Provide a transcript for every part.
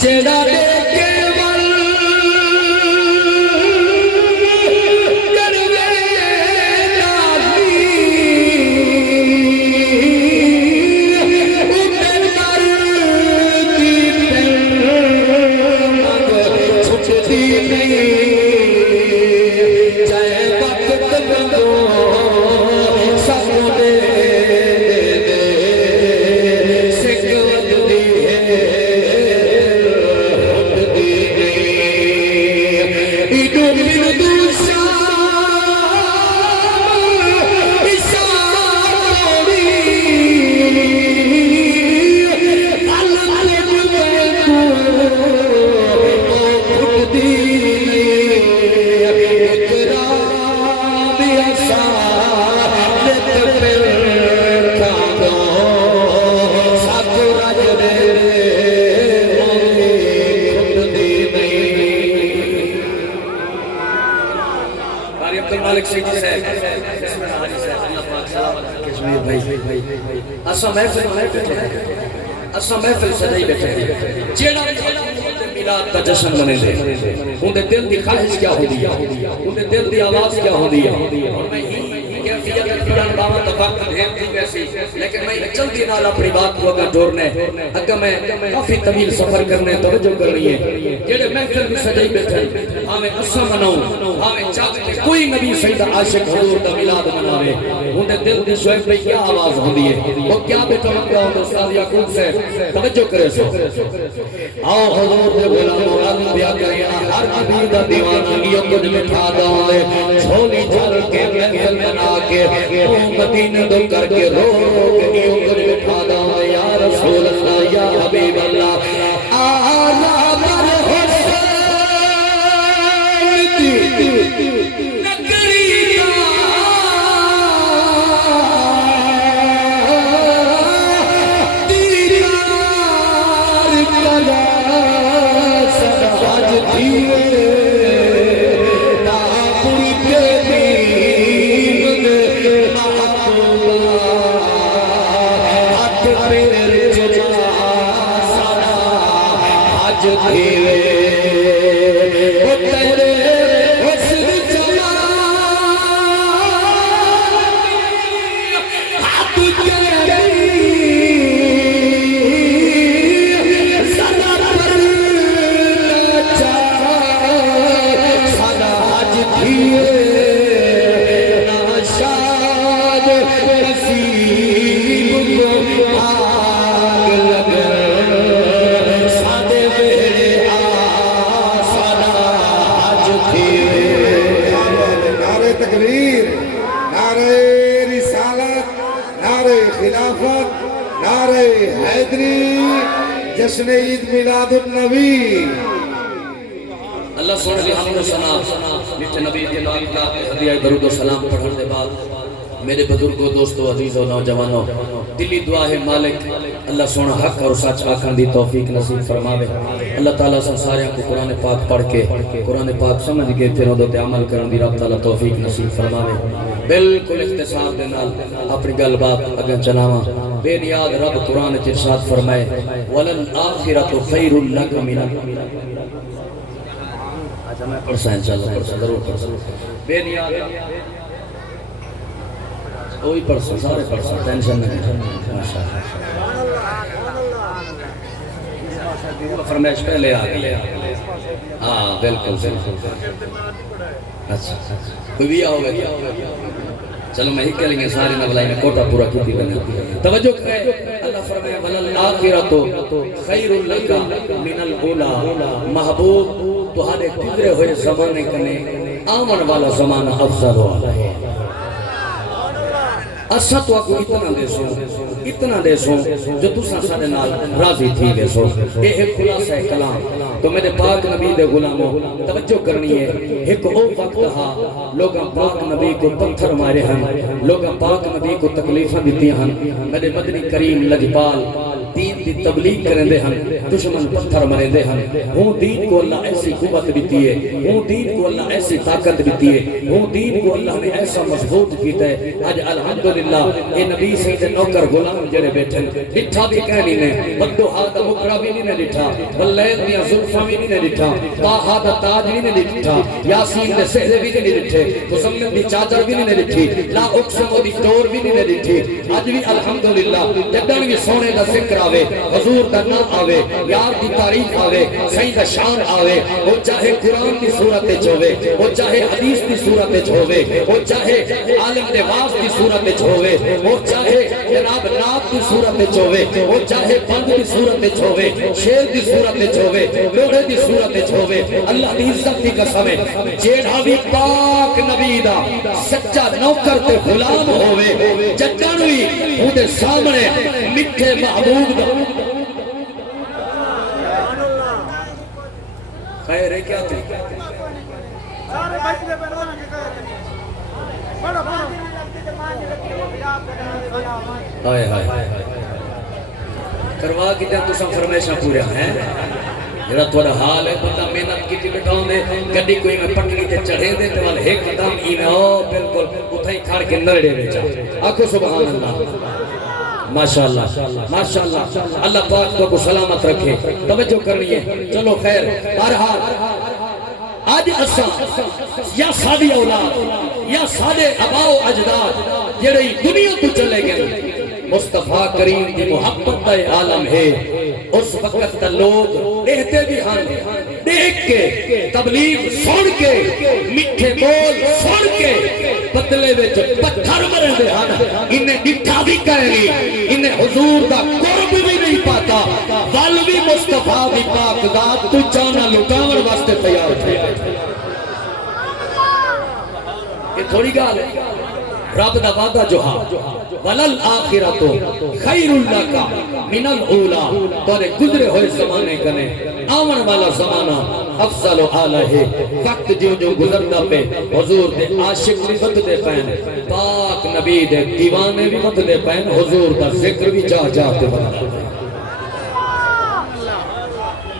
جڑا دے کے اساں محفل سجائی بیٹھے ہیں جیڑا میلاد کا جشن منے دے ان دے دل دی خواہش کیا ہوندی ہے ان دے دل دی آواز کیا ہوندی ہے اور میں کیفیت پڑھن باواں تا وقت دھیم تھی ویسی لیکن میں جلدی نال اپنی بات کو اگا ٹورنے اگا میں کافی طویل سفر کرنے توجہ کرنی ہے جیڑے محفل بھی سجائی بیٹھے ہمیں اساں مناؤں ہمیں چاہتے کوئی نبی سید عاشق حضور دا میلاد مناوے ان دے دل دی شعیب بھئی کیا آواز ہوندی ہے وہ کیا بیٹھا منگا ہوں استاد یعقوب سے توجہ کرے سو آؤ حضور دے غلاموں عرض بیا کریں ہر نبی دا دیوانگیوں کو بٹھا دے جھولی جھل کے محفل بنا کے مدینے دو کر کے رو کے کو بٹھا دے یا رسول اللہ یا حبیب اللہ آنا پر حسین جشن عید میلاد النبی اللہ سونے بھی حمد و سلام میٹھے نبی کے پاک کا ہدیہ درود و سلام پڑھنے کے بعد میرے بزرگوں دوستوں عزیزوں نوجوانوں دلی دعا ہے مالک اللہ سونا حق اور سچ آکھن دی توفیق نصیب فرماوے اللہ تعالیٰ سے سارے کو قرآن پاک پڑھ کے قرآن پاک سمجھ کے تیروں دے عمل کرن دی رب تعالیٰ توفیق نصیب فرماوے بالکل اختصار دے نال اپنی گل بات اگے چلاواں بے نیاد رب قرآن وچ ارشاد فرمائے ولل آخرۃ خیر لک من اچھا میں پڑھسا انشاءاللہ پڑھسا ضرور پڑھسا بے نیاد کوئی پڑھسا سارے پڑھسا ٹینشن نہیں ماشاءاللہ فرمائش پہلے آ گئی ہاں بالکل اچھا کوئی بھی آؤ گا چلو میں ہی کہہ لیں گے سارے نبلائی میں کوٹا پورا کیتی بنے توجہ کرے اللہ فرمائے وَلَلْآخِرَةُ خَيْرٌ لَكَ مِنَ الْأُولَى محبوب تہارے گزرے ہوئے زمانے کنے آمن والا زمانہ افضل والا ہے اسا تو کو اتنا دے سو جو تساں سارے نال راضی تھی گے سو اے ایک خلاصہ ہے کلام تو میرے پاک نبی دے غلاموں توجہ کرنی ہے ایک او وقت ہا لوگاں پاک نبی کو پتھر مارے ہیں لوگاں پاک نبی کو تکلیفاں دیتی ہیں میرے مدنی کریم لجپال دین دین دی تبلیغ کریں دے ہن دشمن پتھر مریں دے ہن ہوں دین کو اللہ ایسی قوت دیتی ہے ہوں دین کو اللہ ایسی طاقت دیتی ہے ہوں دین کو اللہ نے ایسا مضبوط کیتا ہے آج الحمدللہ یہ نبی سید نوکر غلام جڑے بیٹھن ڈٹھا بھی کہنی نے بدو ہاتھ مکرہ بھی نہیں ڈٹھا واللیل میاں زلفہ بھی نہیں ڈٹھا طاہا دا تاج بھی نہیں ڈٹھا یاسین دے سہرے بھی نہیں ڈٹھے مزمل دی چادر بھی نہیں ڈٹھی لا اقسم دی ٹور بھی نہیں ڈٹھی آج بھی الحمدللہ جدن بھی سونے دا ذکر آوے حضور دا نام آوے یار دی تعریف آوے صحیح دا شان آوے وہ چاہے قرآن دی صورت چھوے وہ چاہے حدیث دی صورت چھوے وہ چاہے عالم دے واز دی صورت چھوے وہ چاہے جناب ناب دی صورت چھوے وہ چاہے بند دی صورت چھوے شیر دی صورت چھوے لوڑے دی صورت چھوے اللہ دی عزت دی قسم ہے جیڑا بھی پاک نبی دا سچا نوکر تے غلام ہوئے جدن بھی وہ دے سامنے مٹھے محبوب دا خیر ہے کیا تھی آئے آئے کروا کی جان تو سم فرمیشہ پوریا ہیں جڑا تھوڑا حال ہے بندہ محنت کی تھی بٹھاؤں دے گڑی کوئی میں پٹنی تے چڑھے دے تو والے ایک قدم ہی میں بالکل اتھائی کھاڑ کے نرڑے بیچا آکھو سبحان اللہ ماشاءاللہ ماشاءاللہ اللہ پاک کو سلامت رکھے توجہ کرنی ہے چلو خیر بہرحال آج اسا یا سادی اولاد یا سادے اباؤ اجداد جڑے دنیا تو چلے گئے مصطفیٰ کریم کی محبت دا عالم ہے اس وقت دا لوگ دیکھتے بھی ہن دیکھ کے تبلیغ سن کے میٹھے بول سن کے بدلے وچ پتھر مرے دے ہن انہیں ڈٹھا بھی کہے گی انہیں حضور دا قرب بھی نہیں پاتا ول بھی مصطفیٰ بھی پاک ذات تو چانا لٹاون واسطے تیار تھے یہ تھوڑی گال ہے رب دا وعدہ جو ہاں ولل آخرتو خیر اللہ کا من الاولا تورے گزرے ہوئے زمانے کنے آمن والا زمانہ افضل و آلہ ہے وقت جو جو گزردہ پہ حضور دے عاشق بھی بد دے پہن پاک نبی دے دیوانے بھی بد دے پہن حضور دا ذکر بھی جا جاتے بنا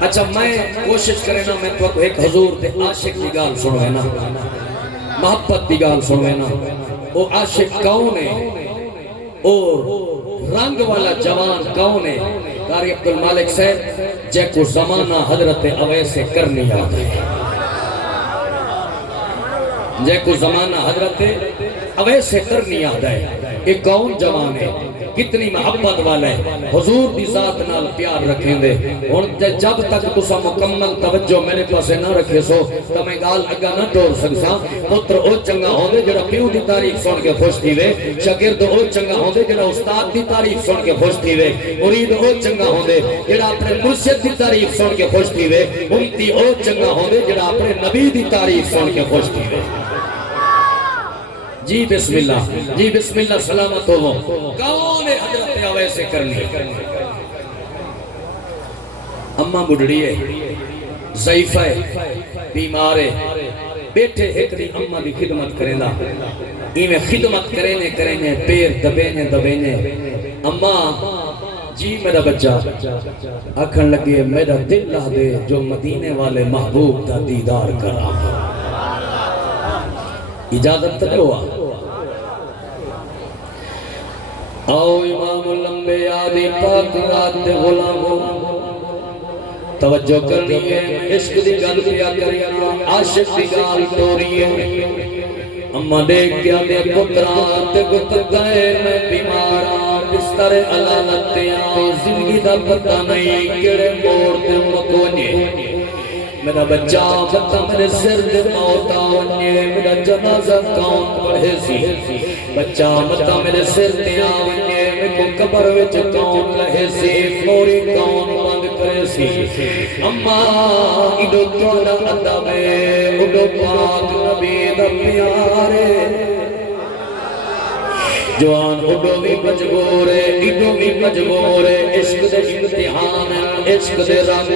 اچھا میں کوشش کرے نا میں تو ایک حضور دے عاشق کی گال سنوے نا محبت کی گال سنوے نا وہ عاشق کون ہے اور رنگ والا جوان کون ہے قاری عبدالمالک صاحب جے کو زمانہ حضرت اویس کرنی یاد ہے جے کو زمانہ حضرت اویس کرنی یاد ہے ایک کون جوان ہے کتنی محبت والا ہے حضور دی ذات نال پیار رکھیں دے اور جب تک تسا مکمل توجہ میرے پاسے نہ رکھے سو تو میں گال اگا نہ ٹور سکسا پتر او چنگا ہوں دے جڑا پیو دی تاریخ سن کے خوش تھی وے شاگرد او چنگا ہوں دے جڑا استاد دی تاریخ سن کے خوش تھی وے مرید او چنگا ہوں دے جڑا اپنے مرشد دی تاریخ سن کے خوش تھی وے امتی او چنگا ہوں دے جڑا اپنے نبی دی تاریخ سن کے خوش تھی وے جی بسم اللہ سلامت ہو کون ہے حضرت اویس کرنی اممہ بڑھڑی ہے ضعیفہ ہے بیمار ہے بیٹھے ایک دی اممہ دی خدمت کریں دا ایمیں خدمت کریں پیر دبینے اممہ جی میرا بچہ آکھن لگے میرا دل لہ دے جو مدینے والے محبوب دا دیدار کرا اجازت تلے ہوا آؤ امام الانبیاء دی پاک رات دے غلاموں توجہ کرنی ہے عشق دی گل کیا کرنا عاشق دی گال ٹوری ہے اما دیکھ گیا دے پتران تے گتر گئے میں بیماراں بستر علالت تیاں زندگی دا پتہ نہیں کڑے موڑ تے مکونے میرا بچہ بتا میرے سر دے موت آنے میرا جنازہ کون پڑھے سی بچہ بتا میرے سر دے آنے میں کو قبر وچ کون لہے سی فوری کون بند کرے سی اماں ایڈو توڑا عدب ایڈو پاک نبی دا پیارے جوان اڈو بھی مجبور ہے ایڈو بھی مجبور ہے عشق دے امتحان ہے عشق دے رنگ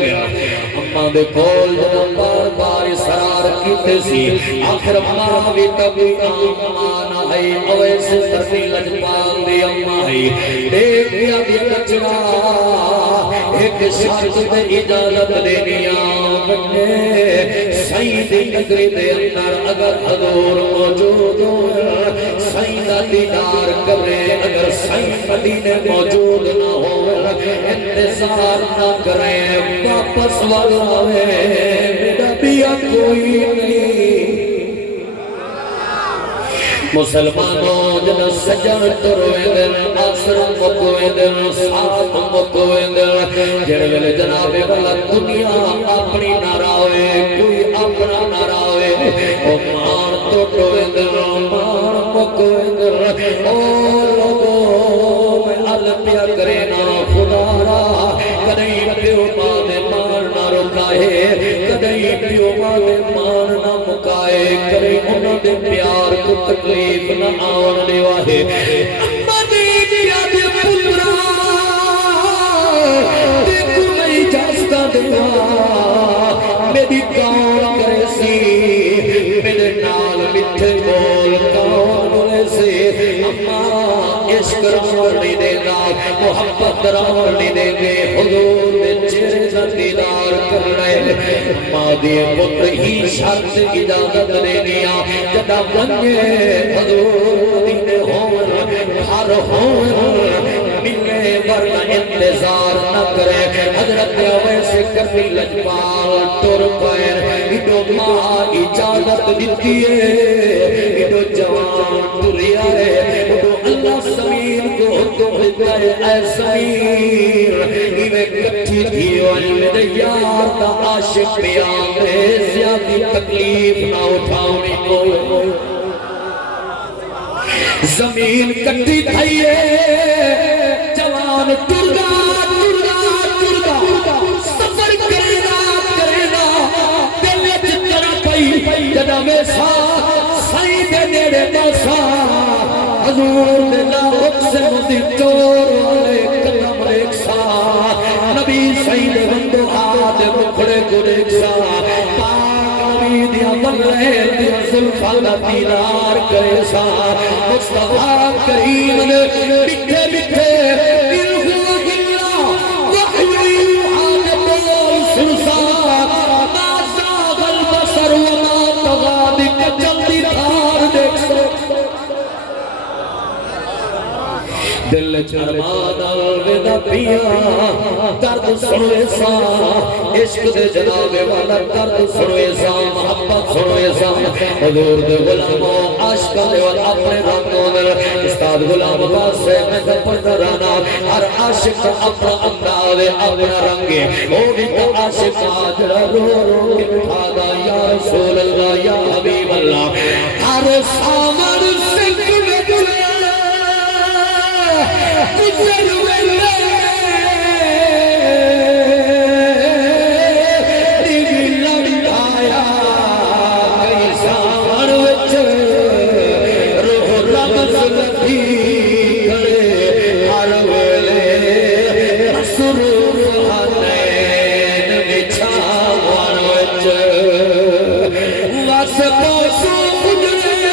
اماں دے کول جنہ بار بار سرار انتظار کیتے سی آخر ماں بھی کبھی آمان آئی اویسے کرنی لجپال دی اماں آئی دیکھ دیا دی لچنا ایک شرط دے اجازت دینی آمنے سائیں دی نگری دے اندر اگر حضور موجود ہو سائیں دا دیدار کرے اگر سائیں مدینے موجود نہ ہو انتظار نہ کرے واپس والا ہے میرا بیا کوئی نہیں مسلمانوں جن سجن تروے دن آسر مکوے دن ساتھ مکوے دن جنویل جناب والا دنیا اپنی ناراوے کوئی اپنا ناراوے او مان توٹوے دن مان مکوے دن او لوگوں میں علپیا کرے نا خدا را کدیں پیو مانے مارنا رکائے کدیں پیو مانے مارنا مکائے کرے انہوں نے پیار کو تکلیف نہ آن لیوا ہے مدینہ دے پترا دیکھو میں اجازتہ دیوا میری کون کرے سی میرے نال مٹھے بول کون کرے سی اماں عشق روڑی دے گا محبت روڑی دے گے حضور دے چہرے کا دیدار کر رہے ماں دی پتر ہی شرط اجازت دینیا جدا بنگے حضور مدینے ہون ہر ہون ملنے ورنہ انتظار نہ کرے حضرت ویسے کبھی لجپال ٹر پیر ایڈو ماں اجازت دیتی ہے ایڈو جوان ٹریا ہے ایڈو اللہ زمین کو حکم دیتا ہے اے زمین ایویں کٹھی تھی والد یار دا عاشق بیان ہے زیادی تکلیف نہ اٹھاؤنی کوئی زمین کٹھی تھائیے جوان ٹرگا ٹرگا ٹرگا سفر کرینا کرینا دل چکر پئی جدا میں سائی دے نیڑے باسا حضور دے لاؤک سے مدی چور والے قدم ایک سا نبی سید بندو آد مکھڑے کو ایک سا پاکی دیا بلے دیا زلفہ دیدار کرے سا مصطفیٰ کریم نے بکھے بکھے دل کو گلہ وحوی آد بول سرسا ما زاغ البصر وما تغادک جلدی دھار دیکھ سا دل چرمان الودہ پیا درد سنوے سا عشق دے جناب والا درد سنوے سا محبت سنوے سا حضور دے غلاموں عاشقہ دے والا اپنے رنگوں دے استاد غلام باس سے میں دپر رانا ہر عاشق اپنا انداز اپنا رنگے وہ بھی تو عاشق آجرہ رو رو کے بٹھا دا یا رسول اللہ یا حبیب اللہ ہر سامر سے کنے کنے گزر ویلے دیگی لڑایا کئی سامر وچ روح رمز لدھی کھڑے ہر ویلے سرور حنین بچھاوان وچ واسطوں سو گزرے